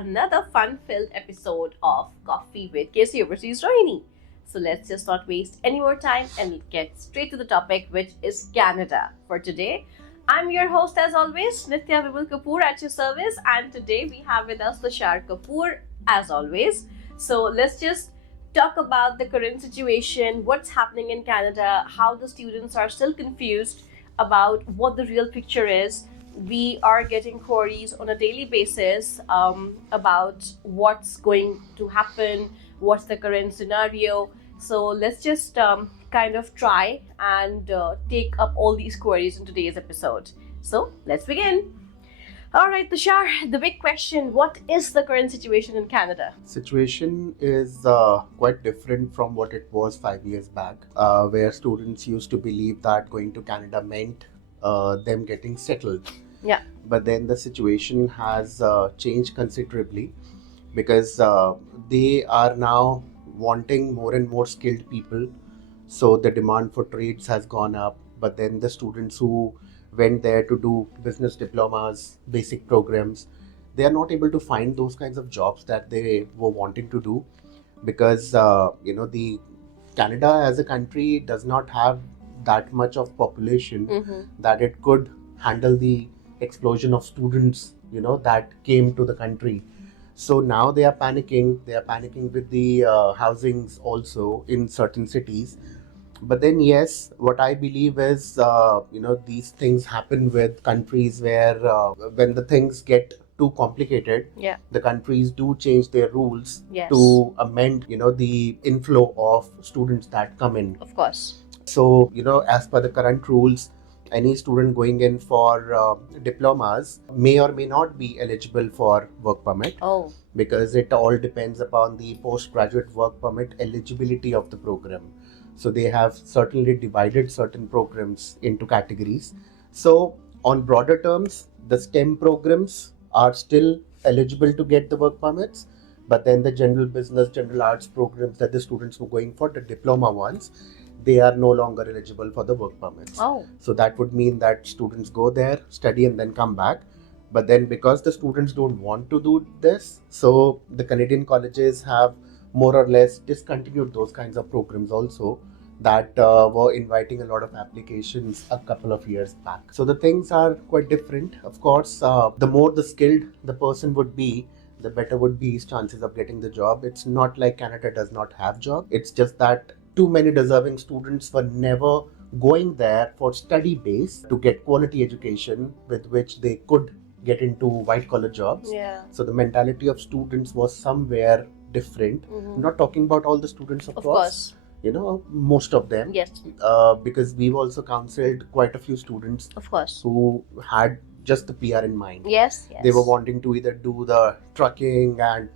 another fun-filled episode of Coffee with KC Overseas Rohini. So let's just not waste any more time and get straight to the topic, which is Canada. For today, I'm your host as always, Nitya Vibul Kapoor at your service, and today we have with us Tushar Kapoor as always. So let's just talk about the current situation, what's happening in Canada, how the students are still confused about what the real picture is. We are getting queries on a daily basis about what's going to happen, what's the current scenario. So let's just kind of try and take up all these queries in today's episode. So let's begin. All right, Tushar, the big question, what is the current situation in Canada? Situation is quite different from what it was 5 years back, where students used to believe that going to Canada meant them getting settled. Yeah. But then the situation has changed considerably because they are now wanting more and more skilled people. So the demand for trades has gone up. But then the students who went there to do business diplomas, basic programs, they are not able to find those kinds of jobs that they were wanting to do because the Canada as a country does not have that much of population that it could handle the explosion of students that came to the country. So now they are panicking with the housings also in certain cities. But then yes, what I believe is these things happen with countries where when the things get too complicated, Yeah. the countries do change their rules Yes. to amend the inflow of students that come in. Of course. So as per the current rules, any student going in for diplomas may or may not be eligible for work permit. Oh. Because it all depends upon the postgraduate work permit eligibility of the program. So they have certainly divided certain programs into categories. So on broader terms, the STEM programs are still eligible to get the work permits, but then the general business, general arts programs that the students were going for, the diploma ones, they are no longer eligible for the work permits. Oh. So that would mean that students go there, study, and then come back. But then because the students don't want to do this, so the Canadian colleges have more or less discontinued those kinds of programs also that were inviting a lot of applications a couple of years back. So the things are quite different. Of course, the more the skilled the person would be, the better would be his chances of getting the job. It's not like Canada does not have job. It's just that too many deserving students were never going there for study base to get quality education with which they could get into white collar jobs. Yeah. So the mentality of students was somewhere different. I'm not talking about all the students, of course. Most of them. Yes. Because we've also counseled quite a few students Of course. who had just the PR in mind. Yes. Yes. They were wanting to either do the trucking and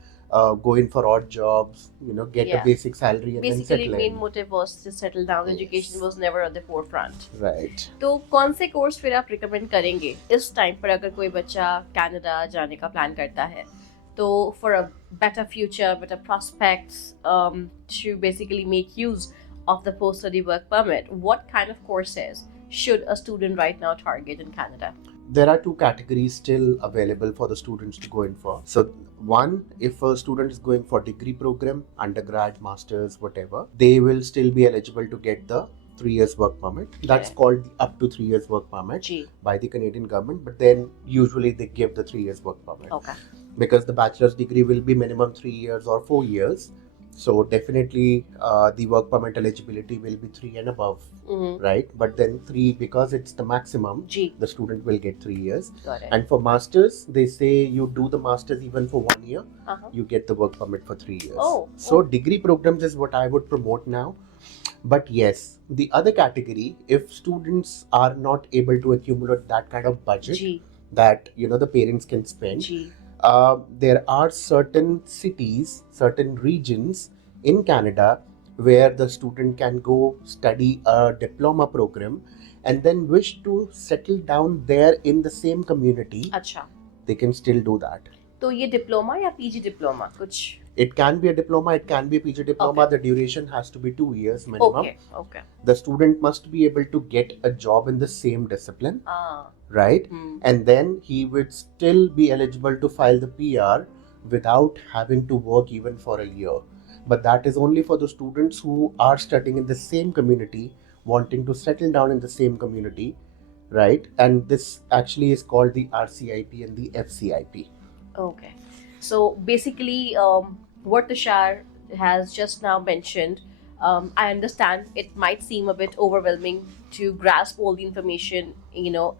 go in for odd jobs, get Yeah. a basic salary and then Basically, settle main in. motive was to settle down. Yes. Education was never at the forefront. Right. तो कौन से course फिर आप recommend करेंगे इस time पर अगर कोई बच्चा कनाडा जाने का प्लान करता है तो for a better future better prospects to basically make use of the post study work permit, what kind of courses should a student right now target in Canada? There are two categories still available for the students to go in for. So one, if a student is going for degree program, undergrad, masters, whatever, they will still be eligible to get the 3 years work permit. That's Okay. called up to 3 years work permit G. by the Canadian government. But then usually they give the 3 years work permit Okay. because the bachelor's degree will be minimum 3 years or 4 years. So definitely the work permit eligibility will be 3 and above, right? But then 3, because it's the maximum, G. the student will get 3 years. Got it. And for masters, they say you do the masters even for 1 year, Uh-huh. you get the work permit for 3 years. Oh, So degree programs is what I would promote now. But yes, the other category, if students are not able to accumulate that kind of budget G. that the parents can spend, G. there are certain cities, certain regions in Canada where the student can go study a diploma program and then wish to settle down there in the same community. अच्छा They can still do that. तो ये diploma या PG diploma कुछ It can be a diploma, it can be a PG diploma. Okay. The duration has to be 2 years minimum. Okay. The student must be able to get a job in the same discipline, Ah. right? Hmm. And then he would still be eligible to file the PR without having to work even for a year. But that is only for the students who are studying in the same community, wanting to settle down in the same community, right? And this actually is called the RCIP and the FCIP. Okay. So basically, what Tushar has just now mentioned, I understand it might seem a bit overwhelming to grasp all the information,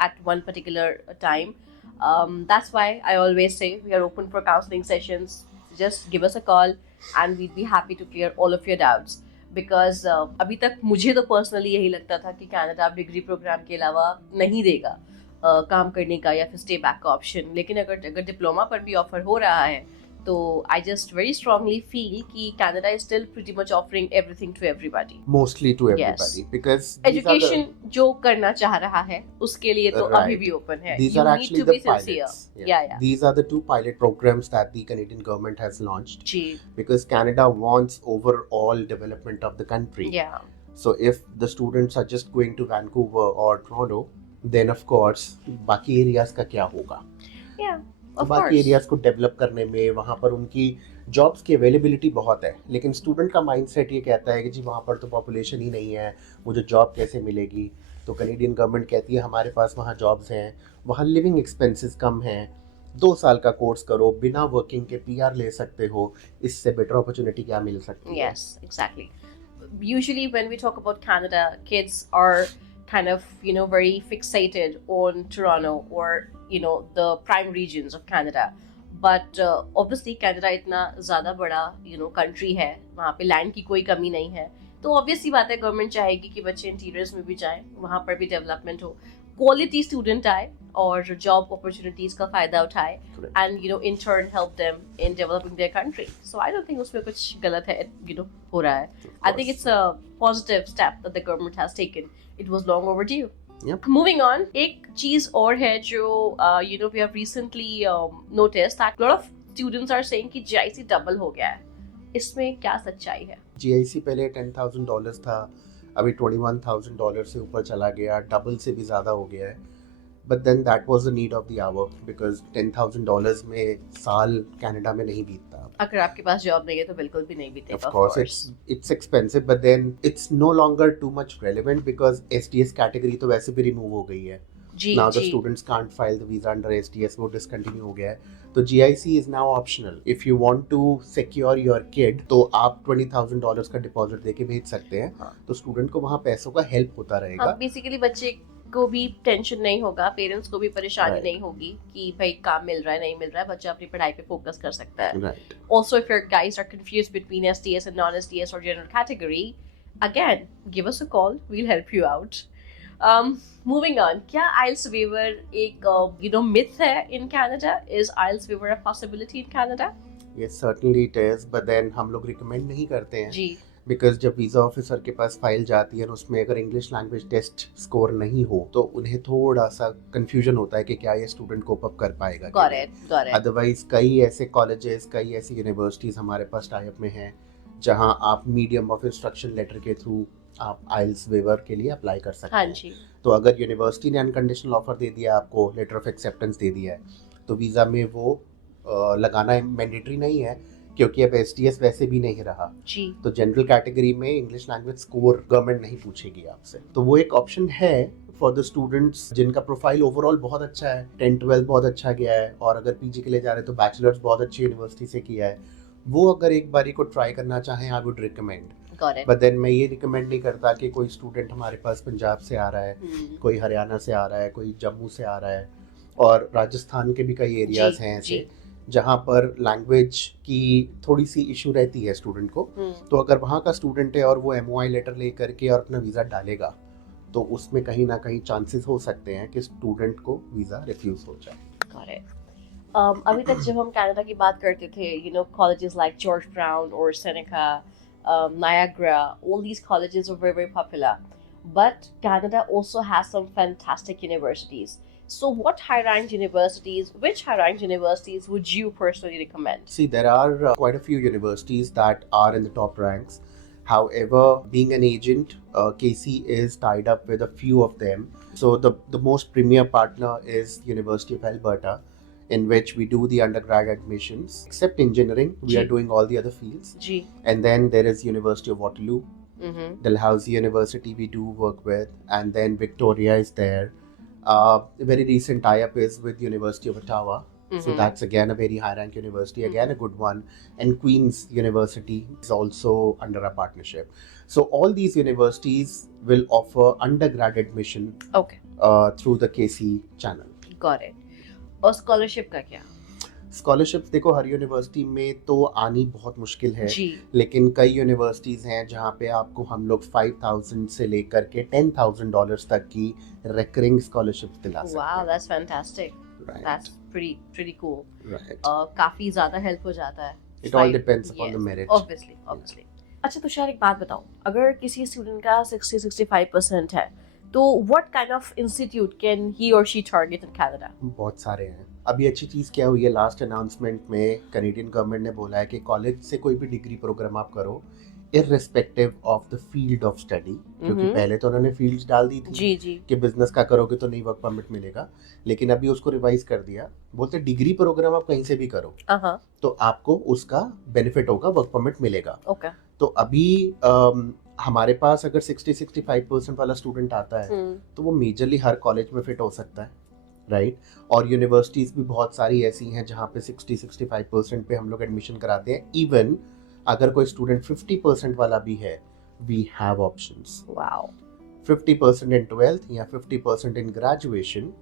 at one particular time. That's why I always say we are open for counseling sessions. Just give us a call, and we'd be happy to clear all of your doubts. Because अभी तक मुझे तो personally यही लगता था कि Canada degree programme के अलावा नहीं देगा काम करने का या फिर स्टे बैक का ऑप्शन, लेकिन अगर डिप्लोमा पर भी ऑफर हो रहा है तो I just very strongly feel कि Canada is still pretty much offering everything to everybody, Mostly to everybody, because these are education जो करना चाह रहा है उसके लिए तो Right. अभी भी ओपन है. these You are need actually to the be sincere. pilots. Yeah. These are the two pilot programs that the Canadian government has launched, जी. because Canada wants overall development of the country. Yeah. So if the students are just going to Vancouver or Toronto, then of course बाकी areas का क्या होगा? Yeah. तो Of बाकी course. Areas को develop करने में वहाँ पर उनकी जॉब्स की अवेलेबिलिटी बहुत है, लेकिन स्टूडेंट का माइंडसेट ये कहता है कि जी वहाँ पर तो पॉपुलेशन ही नहीं है, मुझे जॉब कैसे मिलेगी? तो कैनेडियन गवर्नमेंट कहती है हमारे पास वहाँ जॉब्स हैं, वहाँ लिविंग एक्सपेंसेस कम हैं, 2 साल का कोर्स करो, बिना वर्किंग के PR ले सकते हो, इससे बेटर अपॉर्चुनिटी क्या मिल सकती है? Yes, exactly. Usually, when we talk about Canada, kids are kind of, very fixated on Toronto or, the prime regions of Canada. But obviously, Canada इतना ज़्यादा बड़ा, country है, वहाँ पे land की कोई कमी नहीं है. तो obvious सी बात है, गवर्नमेंट चाहेगी कि बच्चे इंटीरियर्स में भी जाएं, वहाँ पर भी डेवलपमेंट हो, क्वालिटी स्टूडेंट आए और जॉब अपॉर्चुनिटीज का फायदा उठाए, Correct. and in turn help them in developing their country. So I don't think उसमें कुछ गलत है, हो रहा है. Of I think course. it's a positive step that the government has taken. It was long overdue. Yep. Moving on, एक चीज और है जो we have recently noticed that a lot of students are saying कि GIC double हो गया है. इसमें क्या सच्चाई है? GIC पहले $10,000 था, अभी $21,000 से ऊपर चला गया, डबल से भी ज़्यादा हो गया है. But then that was the need of the hour, because $10,000 में साल कनाडा में नहीं बीतता. अगर आपके पास जॉब नहीं है तो बिल्कुल भी नहीं बीतेगा. Of course, it's expensive, but then it's no longer too much relevant because SDS category तो वैसे भी remove हो गई है. जी Now the ji. students can't file the visa under SDS, वो discontinue हो गया है. तो GIC is now optional. If you want to secure your kid, तो आप $20,000 का डिपॉजिट देके भेज सकते हैं. हाँ. तो स्टूडेंट को वहाँ पैसों का हेल्प होता रहेगा. अब बेसिकली बच्चे को भी टेंशन नहीं होगा, पेरेंट्स को भी परेशानी Right. नहीं होगी कि भाई काम मिल रहा है नहीं मिल रहा है, बच्चा अपनी पढ़ाई पे फोकस कर सकता है. Right. Also, if your guys are confused between SDS and non-SDS or general category, again, give us a call. We'll help you out. Moving on, क्या IELTS waiver एक myth है in Canada? Is IELTS waiver a possibility in Canada? Yes, certainly it is, but then हम लोग recommend नहीं करते हैं. जी. Because जब visa officer के पास फाइल जाती है और उसमें अगर इंग्लिश लैंग्वेज टेस्ट स्कोर नहीं हो तो उन्हें थोड़ा सा कंफ्यूजन होता है कि क्या ये स्टूडेंट कोप अप कर पाएगा. Got it. अदरवाइज कई ऐसे कॉलेजेस, कई ऐसी यूनिवर्सिटीज़ हमारे पास टाई अप में हैं जहां आप मीडियम ऑफ इंस्ट्रक्शन लेटर के थ्रू आप आइल्स वेवर के लिए अप्लाई कर सकते हाँ हैं. जी. तो अगर यूनिवर्सिटी ने अनकंडीशनल ऑफर दे दिया, आपको लेटर ऑफ एक्सेप्टेंस दे दिया है, तो वीज़ा में वो लगाना मैंडेटरी नहीं है, क्योंकि अब SDS वैसे भी नहीं रहा. जी. तो जनरल कैटेगरी में इंग्लिश लैंग्वेज स्कोर गवर्नमेंट नहीं पूछेगी आपसे. तो वो एक ऑप्शन है फॉर द स्टूडेंट्स जिनका प्रोफाइल ओवरऑल बहुत अच्छा है, 10-12 बहुत अच्छा गया है, और अगर PG के लिए जा रहे हैं तो बैचलर्स बहुत अच्छी यूनिवर्सिटी से किया है. वो अगर एक बारी को ट्राई करना चाहें, I would recommend. Got it. But then मैं ये रिकमेंड नहीं करता कि कोई स्टूडेंट हमारे पास पंजाब से आ रहा है, कोई हरियाणा से आ रहा है, कोई जम्मू से आ रहा है, और राजस्थान के भी कई एरियाज हैं ऐसे जहाँ पर लैंग्वेज की थोड़ी सी इशू रहती है स्टूडेंट को. तो अगर वहाँ का स्टूडेंट है और वो MOI लेटर ले करके और अपना वीज़ा डालेगा, तो उसमें कहीं ना कहीं चांसेस हो सकते हैं कि स्टूडेंट को वीज़ा रिफ्यूज़ हो जाए. Got it. अभी तक जब हम कनाडा की बात करते थे, colleges like George Brown or Seneca, Niagara, all these colleges are very, very popular. But Canada also has some fantastic universities. So which high-ranked universities would you personally recommend? See, there are quite a few universities that are in the top ranks. However, being an agent, KC is tied up with a few of them. So the most premier partner is University of Alberta. in which we do the undergrad admissions. Except engineering, we are जी doing all the other fields. जी And then there is University of Waterloo, Dalhousie University we do work with, and then Victoria is there. Very recent tie-up is with University of Ottawa. So that's again a very high-rank university, again a good one. And Queen's University is also under a partnership. So all these universities will offer undergrad admission okay through the KC channel. Got it. और scholarship का क्या? Scholarships देखो हर university में तो आनी बहुत मुश्किल है, जी लेकिन कई यूनिवर्सिटीज़ हैं जहाँ पे आपको हम लोग 5,000 से लेकर के $10,000 तक की रिकरिंग स्कॉलरशिप्स दिला सकते वाओ हैं। That's fantastic, right that's pretty cool. Right, काफी ज्यादा हेल्प हो जाता है। It all depends upon the merit. Obviously. अच्छा तुषार एक बात बताओ, अगर किसी स्टूडेंट का 60-65% है तो what kind of institute can he और शी टारगेट इन कनाडा? बहुत सारे हैं। अभी अच्छी चीज़ क्या हुई है, लास्ट अनाउंसमेंट में कनेडियन गवर्नमेंट ने बोला है कि कॉलेज से कोई भी डिग्री प्रोग्राम आप करो irrespective of the field of study, क्योंकि पहले तो उन्होंने फील्ड्स डाल दी थी जी जी कि बिजनेस का करोगे तो नहीं वर्क परमिट मिलेगा, लेकिन अभी उसको रिवाइज कर दिया, बोलते डिग्री प्रोग्राम आप कहीं से भी करो तो आपको उसका बेनिफिट होगा, वर्क परमिट मिलेगा। ओके तो अभी हमारे पास अगर 60-65% वाला स्टूडेंट आता है तो वो मेजरली हर कॉलेज में फिट हो सकता है, राइट। और यूनिवर्सिटीज़ भी बहुत सारी ऐसी हैं जहाँ पे 60-65% पे हम लोग एडमिशन कराते हैं। इवन अगर कोई स्टूडेंट 50% वाला भी है, we have options. Wow 50% in 12th या 50% इन ग्रेजुएशन,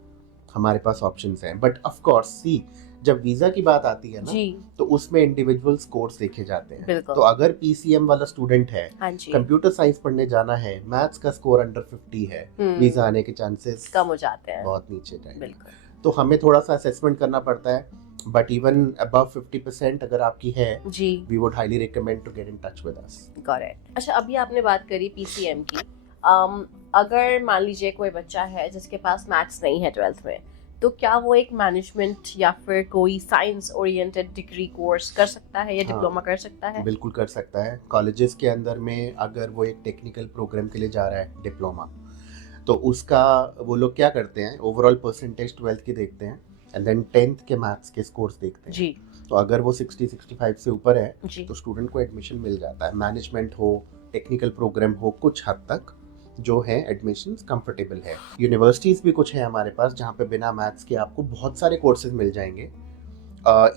हमारे पास ऑप्शंस हैं। बट ऑफ कोर्स सी, जब वीजा की बात आती है ना जी तो उसमें इंडिविजुअल स्कोर्स देखे जाते हैं। बिल्कुल। तो अगर पीसीएम वाला स्टूडेंट है, हाँ जी कंप्यूटर साइंस पढ़ने जाना है, मैथ्स का स्कोर अंडर 50 है, वीजा आने के चांसेस कम हो जाते हैं। बहुत नीचे जाएंगे। बिल्कुल तो हमें थोड़ा सा असेसमेंट करना पड़ता है, बट इवन अबव 50% अगर आपकी है, जी we would highly recommend to get in touch with us. Got it. अच्छा अभी आपने बात करी पीसीएम की, अगर मान लीजिए कोई बच्चा है जिसके पास मैथ्स नहीं है 12th में, तो क्या वो एक मैनेजमेंट या फिर कोई साइंस ओरिएंटेड डिग्री कोर्स कर सकता है या हाँ, डिप्लोमा कर सकता है? बिल्कुल कर सकता है। कॉलेजेस के अंदर में अगर वो एक टेक्निकल प्रोग्राम के लिए जा रहा है, डिप्लोमा, तो उसका वो लोग क्या करते हैं, ओवरऑल परसेंटेज 12th की देखते हैं एंड देन 10th के मैथ्स के स्कोर्स देखते हैं। जी तो अगर वो 60-65 से ऊपर है जी तो स्टूडेंट को एडमिशन मिल जाता है। मैनेजमेंट हो, टेक्निकल प्रोग्राम हो, कुछ हद तक जो है एडमिशंस कंफर्टेबल है। यूनिवर्सिटीज़ भी कुछ है हमारे पास जहाँ पे बिना मैथ्स के आपको बहुत सारे कोर्सेज मिल जाएंगे,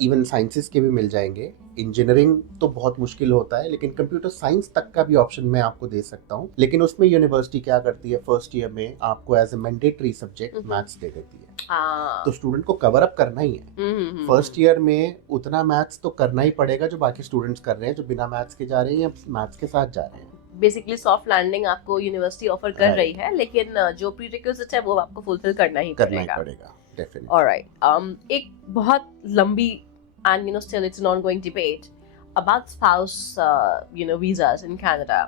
इवन साइंसेस के भी मिल जाएंगे। इंजीनियरिंग तो बहुत मुश्किल होता है, लेकिन कंप्यूटर साइंस तक का भी ऑप्शन मैं आपको दे सकता हूँ। लेकिन उसमें यूनिवर्सिटी क्या करती है, फर्स्ट ईयर में आपको as a mandatory subject maths दे देती है। तो स्टूडेंट को कवर अप करना ही है। फर्स्ट ईयर में उतना मैथ्स तो करना ही पड़ेगा जो बाकी स्टूडेंट्स कर रहे हैं, जो बिना मैथ्स के जा रहे हैं या मैथ्स के साथ जा रहे हैं। बेसिकली सॉफ्ट लैंडिंग आपको यूनिवर्सिटी ऑफर कर रही है, लेकिन जो प्रीरिक्विजिट है वो आपको फुलफिल करना ही पड़ेगा। डेफिनेटली। ऑलराइट, एक बहुत लंबी and still it's an ongoing debate about spouse visas in Canada.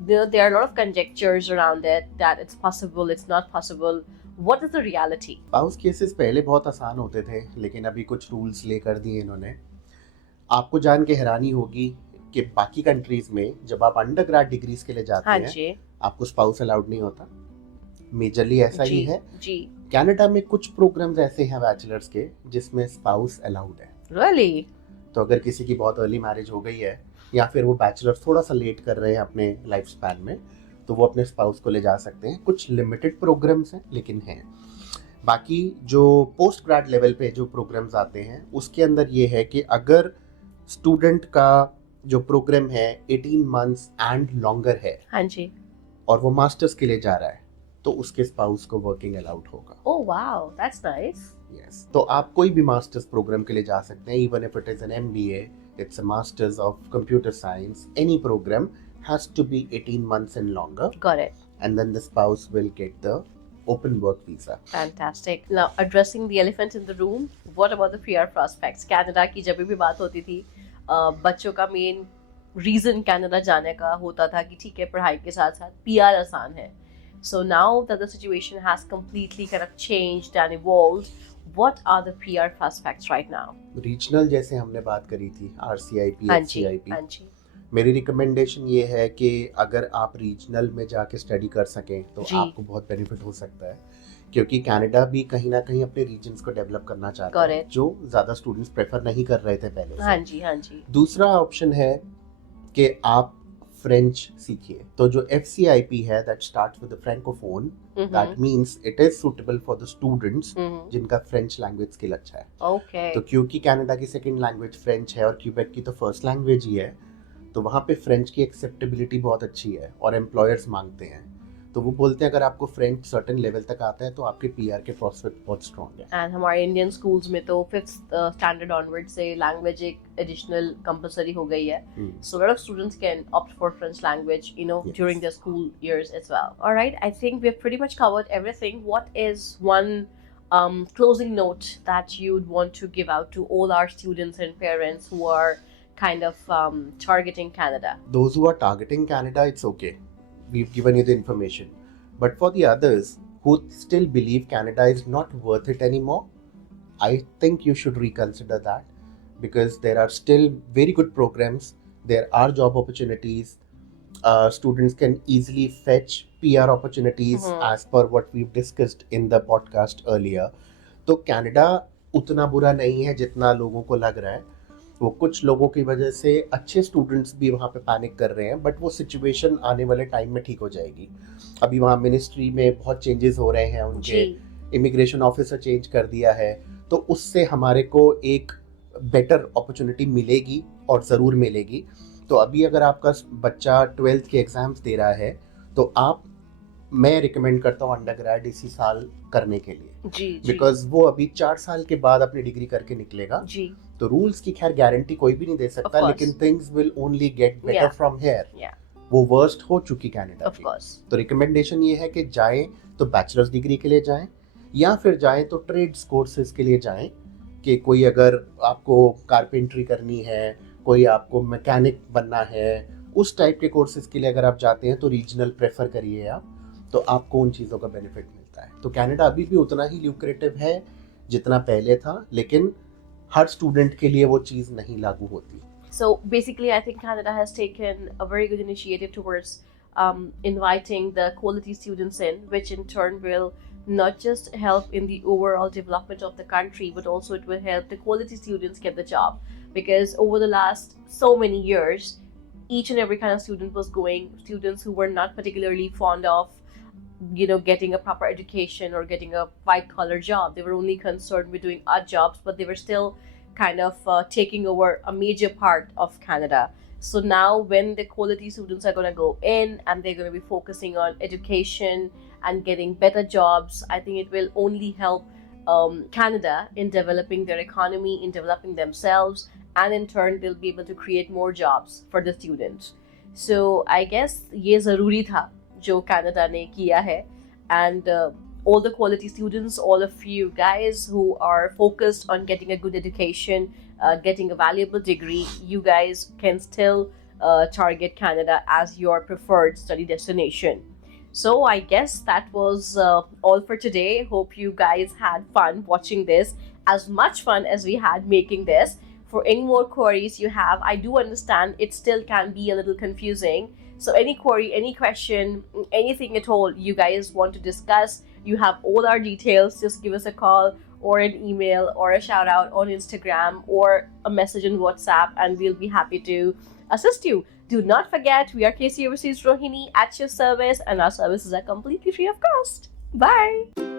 There are a lot of conjectures around it that it's possible, it's not possible. What is the reality? Spouse cases पहले बहुत आसान होते थे, लेकिन अभी कुछ rules लेकर दिए इन्होंने। आपको जान के हैरानी होगी कि बाकी कंट्रीज में जब आप अंडर ग्रेड डिग्रीज के लिए जाते हैं, आपको स्पाउस अलाउड नहीं होता। मेजरली ऐसा ही है जी। कनाडा में कुछ प्रोग्राम्स ऐसे हैं बैचलर्स के जिसमें स्पाउस अलाउड है। Really? तो अगर किसी की बहुत अर्ली मैरिज हो गई है या फिर वो बैचलर थोड़ा सा लेट कर रहे हैं अपने लाइफ स्पैन में, तो वो अपने स्पाउस को ले जा सकते हैं। कुछ लिमिटेड प्रोग्राम्स हैं, लेकिन हैं। बाकी जो पोस्ट ग्रेड लेवल पे जो प्रोग्राम्स आते हैं उसके अंदर ये है कि अगर स्टूडेंट का जो प्रोग्राम है 18 मंथ्स एंड लॉन्गर है, हाँ जी, और वो मास्टर्स के लिए जा रहा है, तो उसके स्पाउस को वर्किंग अलाउड होगा। Oh wow, that's nice. Yes, तो आप कोई भी मास्टर्स प्रोग्राम के लिए जा सकते हैं, even if it is an MBA, it's a masters of computer science, any programme has to be 18 months and longer. Got it. And then the spouse will get the open work visa. Fantastic. Now addressing the elephant in the room, what about the PR prospects? Canada की जब भी बात होती थी, बच्चों का main reason Canada जाने का होता था कि ठीक है पढ़ाई के साथ साथ PR आसान है. So now that the situation has completely kind of changed and evolved, what are the PR prospects right now? Regional जैसे हमने बात करी थी, RCIP, HCIP. हाँ जी. मेरी रिकमेंडेशन ये है कि अगर आप रीजनल में जाके स्टडी कर सकें तो आपको बहुत बेनिफिट हो सकता है, क्योंकि कनाडा भी कहीं ना कहीं अपने रीजन्स को डेवलप करना चाहता है, Correct. जो ज़्यादा स्टूडेंट्स प्रेफर नहीं कर रहे थे पहले हाँ से। जी, हाँ जी। दूसरा ऑप्शन है कि आप फ्रेंच सीखिए। तो जो FCIP है, that starts with the francophone, that means it is suitable for the students जिनका फ्रेंच लैंग्वेज स्किल अच्छा है। ओके। तो क्योंकि कनाडा की सेकंड लैंग्वेज फ्रेंच है और क्यूबेक की तो फर्स्ट लैंग्वेज ही है, तो वहाँ पे फ्रेंच की एक्सेप्टेबिलिटी बहुत अच्छी है और एम्प्लॉयर्स मांगते हैं। तो वो बोलते हैं अगर आपको फ्रेंच सर्टेन लेवल तक आता है तो आपके PR के प्रोस्पेक्ट बहुत स्ट्रॉन्ग है। एंड हमारे इंडियन स्कूल्स में तो 5th स्टैंडर्ड ऑनवर्ड से लैंग्वेज एक एडिशनल कंपलसरी हो गई है, so a lot of students can opt for French language, you know, Yes. during their school years as well. All right, I think we've pretty much covered everything. What is one closing note that you'd want to give out to all our students and parents who are kind of targeting Canada? Those who are targeting Canada, it's okay. We've given you the information. But for the others who still believe Canada is not worth it anymore, I think you should reconsider that, because there are still very good programs. There are job opportunities. Students can easily fetch PR opportunities as per what we've discussed in the podcast earlier. तो Canada उतना बुरा नहीं है जितना लोगों को लग रहा है। वो कुछ लोगों की वजह से अच्छे स्टूडेंट्स भी वहाँ पे पैनिक कर रहे हैं, बट वो सिचुएशन आने वाले टाइम में ठीक हो जाएगी। अभी वहाँ मिनिस्ट्री में बहुत चेंजेस हो रहे हैं, उनके इमिग्रेशन ऑफिसर चेंज कर दिया है, तो उससे हमारे को एक बेटर अपॉर्चुनिटी मिलेगी और ज़रूर मिलेगी। तो अभी अगर आपका बच्चा 12th के एग्ज़ाम्स दे रहा है तो मैं रिकमेंड करता हूँ अंडर ग्रेड इसी साल करने के लिए, जी, बिकॉज वो अभी 4 साल के बाद अपनी डिग्री करके निकलेगा जी। तो रूल्स की खैर गारंटी कोई भी नहीं दे सकता, लेकिन things will only get better from here. वो वर्स्ट हो चुकी कनाडा ऑफ कोर्स। तो रिकमेंडेशन ये है कि जाएं तो बैचलर्स डिग्री के लिए जाएं, या फिर जाएं तो ट्रेड्स कोर्सेज के लिए जाएं, कि कोई अगर आपको कारपेंट्री करनी है, कोई आपको मैकेनिक बनना है, उस टाइप के कोर्सेज के लिए अगर आप जाते हैं तो रीजनल प्रेफर करिए आप, तो आपको उन चीज़ों का बेनिफिट मिलता है। तो कनाडा अभी भी उतना ही ल्यूक्रेटिव है जितना पहले था, लेकिन हर स्टूडेंट के लिए वो चीज़ नहीं लागू होती। So basically, I think Canada has taken a very good initiative towards inviting the quality students in, which in turn will not just help in the overall development of the country, but also it will help the quality students get the job. Because over the last so many years, each and every kind of student was going, students who were not particularly fond of, you know, getting a proper education or getting a white collar job. They were only concerned with doing odd jobs, but they were still kind of taking over a major part of Canada. So now when the quality students are going to go in and they're going to be focusing on education and getting better jobs, I think it will only help Canada in developing their economy, in developing themselves, and in turn they'll be able to create more jobs for the students. So I guess ये ज़रूरी था जो Canada ने किया है, and all the quality students, all of you guys who are focused on getting a good education, getting a valuable degree, you guys can still target Canada as your preferred study destination. So I guess that was all for today. Hope you guys had fun watching this, as much fun as we had making this. For any more queries you have, I do understand it still can be a little confusing. So any query, any question, anything at all you guys want to discuss, you have all our details. Just give us a call or an email or a shout out on Instagram or a message on WhatsApp, and we'll be happy to assist you. Do not forget, we are KC Overseas Rohini at your service, and our services are completely free of cost. Bye!